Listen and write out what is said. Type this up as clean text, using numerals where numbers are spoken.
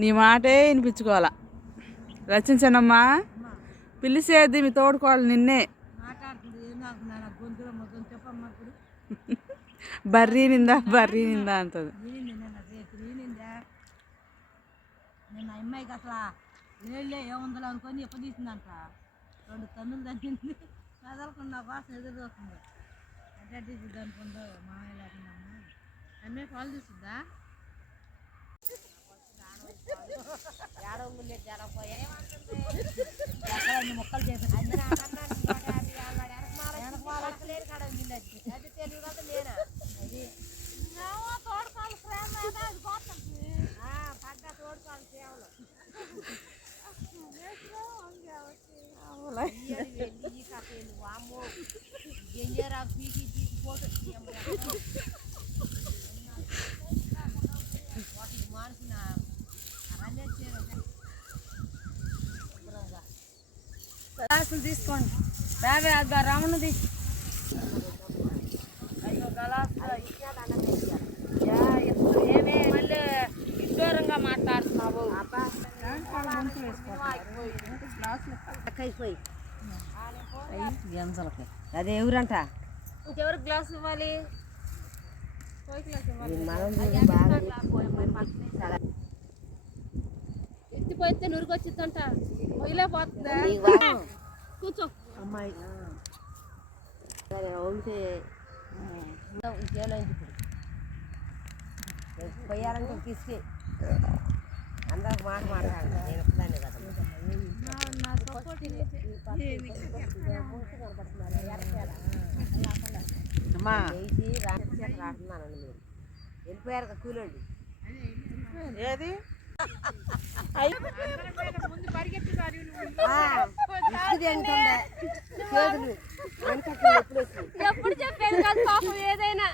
నీ మాటే వినిపించుకోవాలా. రచించనమ్మా పిలిచేది మీ తోడుకోవాలి నిన్నే. బర్రీ నిందా అంటది. నేను అమ్మాయికి అసలు లేళ్ళే ఏముందలో అనుకొని ఎప్పుడు తీసిందంట. 2 తన్నులు తగ్గింది, కదలకుండా కోసం ఎదురు చూస్తుంది. ఎట్లా తీసిద్ది అనుకుందో మామయ్య లేకుండా. అమ్మాయి పాలు తీసిద్దా ఏడవులు జరపోయా మొక్కలు చేసి గ్లాసులు తీసుకోండి. బాబే అద్దా రమణ తీసి అయ్యో గ్లాసు ఏమే మళ్ళీ విడ్డూరంగా మాట్లాడుతున్నావు. అదే ఎవరంట ఇంకెవరికి గ్లాస్ ఇవ్వాలి? ఎత్తిపోతే నురుగొచ్చిద్దంట, పొయ్యిలే పోతుందా? కూర్చో అమ్మాయి. ఉంటే పోయాలంటే తీసుకే అందరికి మాట మాట్లాడాలి. నేను ఒక్కదాన్ని కదా. అమ్మా రాస్తున్నానండి. మీరు వెళ్ళిపోయారు కదా కూలండి. ఏది ఎప్పుడు చెప్పేది కాదు పాపం ఏదైనా.